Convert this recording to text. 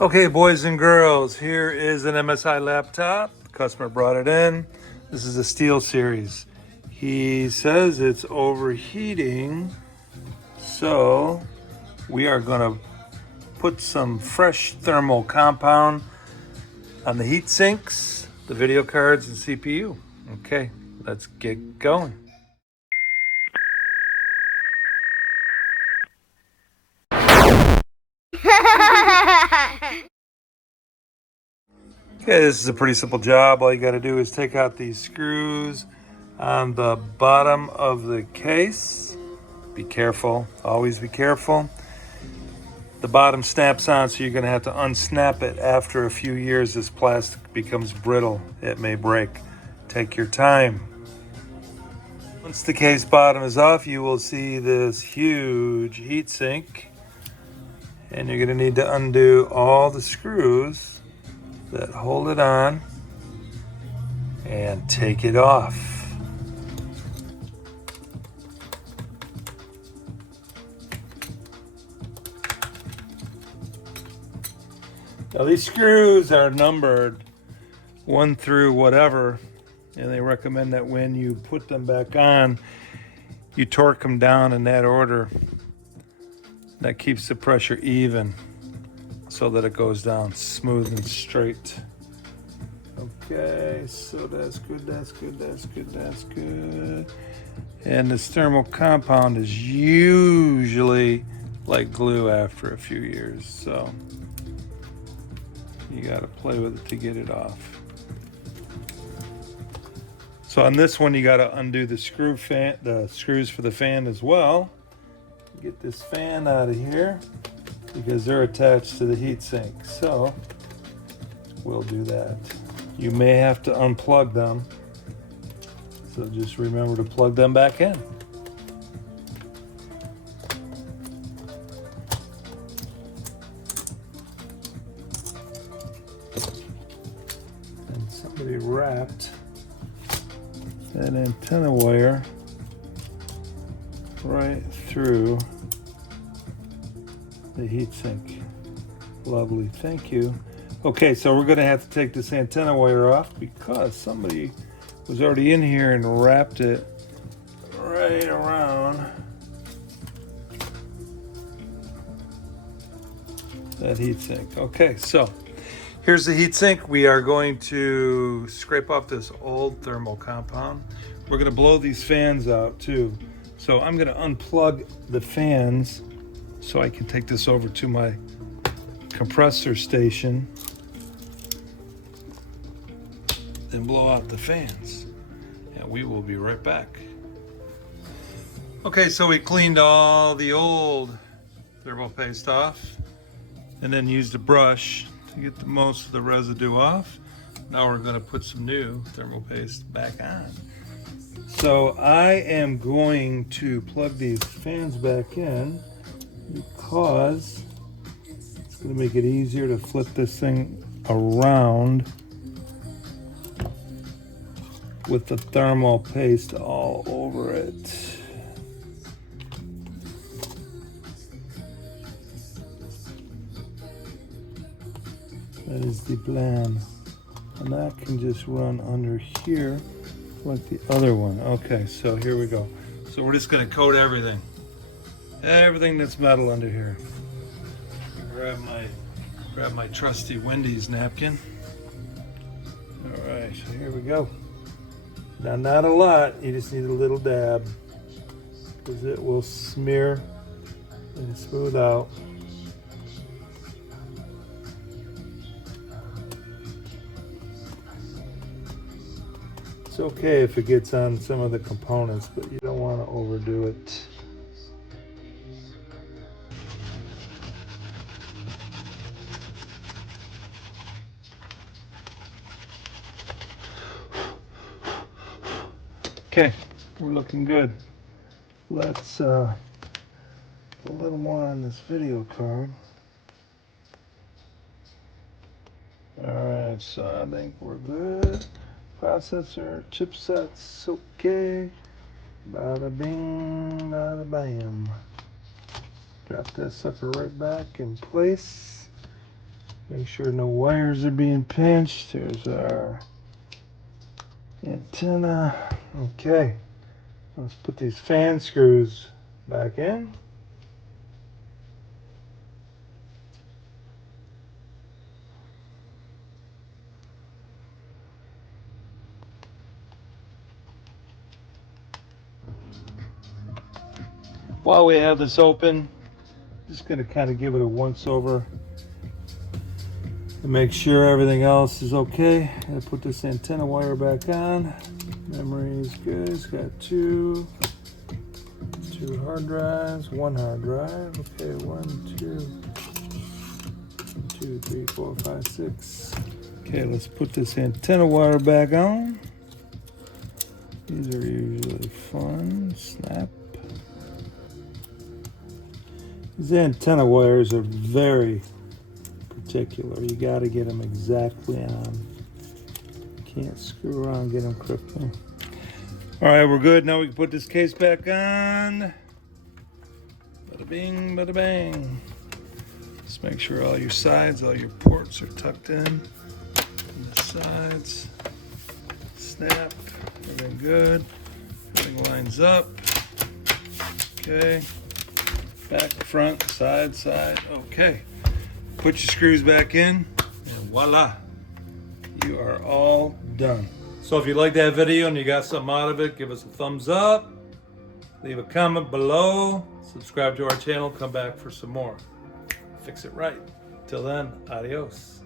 Okay, boys and girls, here is an MSI laptop. The customer brought it in. This is a Steel Series. He says it's overheating, so we are going to put some fresh thermal compound on the heat sinks, the video cards, and CPU. Okay, let's get going. Okay, this is a pretty simple job. All you got to do is take out these screws on the bottom of the case. Be careful, always be careful. The bottom snaps on, so you're going to have to unsnap it. After a few years, this plastic becomes brittle. It may break. Take your time. Once the case bottom is off, you will see this huge heat sink, and you're going to need to undo all the screws that hold it on and take it off. Now these screws are numbered 1 through whatever, and they recommend that when you put them back on, you torque them down in that order. That keeps the pressure even so that it goes down smooth and straight. Okay, so that's good, that's good, that's good, that's good. And this thermal compound is usually like glue after a few years, so you got to play with it to get it off. So on this one, you got to undo the screws for the fan as well. Get this fan out of here because they're attached to the heatsink. So we'll do that. You may have to unplug them, so just remember to plug them back in. And somebody wrapped that antenna wire right through the heatsink. Lovely, thank you. Okay, so we're going to have to take this antenna wire off because somebody was already in here and wrapped it right around that heatsink. Okay, so here's the heatsink. We are going to scrape off this old thermal compound. We're going to blow these fans out too. So I'm going to unplug the fans so I can take this over to my compressor station and blow out the fans. And we will be right back. Okay, so we cleaned all the old thermal paste off and then used a brush to get the most of the residue off. Now we're going to put some new thermal paste back on. So I am going to plug these fans back in because it's going to make it easier to flip this thing around with the thermal paste all over it. That is the plan. And that can just run under here like the other one. Okay, so here we go. So we're just going to coat everything. Everything that's metal under here. Grab my trusty Wendy's napkin. All right, so here we go. Now, not a lot, you just need a little dab because it will smear and smooth out. It's okay if it gets on some of the components, but you don't want to overdo it. Okay, we're looking good. Let's put a little more on this video card. Alright, so I think we're good. Processor, chipsets, okay. Bada bing, bada bam. Drop that sucker right back in place. Make sure no wires are being pinched. There's our antenna. Okay, let's put these fan screws back in. While we have this open, just going to kind of give it a once over to make sure everything else is okay. I put this antenna wire back on. Memory is good. It's got two hard drives, one hard drive. Okay, 1, 2, 3, 4, 5, 6. Okay, let's put this antenna wire back on. These are usually fun. Snap. These antenna wires are very particular. You got to get them exactly on. Can't screw around, get them crooked. All right, we're good. Now we can put this case back on. Bada bing, bada bang. Just make sure all your sides, all your ports are tucked in. And the sides. Snap. Everything good. Everything lines up. Okay. Back, front, side. Okay. Put your screws back in, and voila. You are all done. So if you like that video and you got something out of it, give us a thumbs up. Leave a comment below. Subscribe to our channel. Come back for some more. Fix it right. Till then, adios.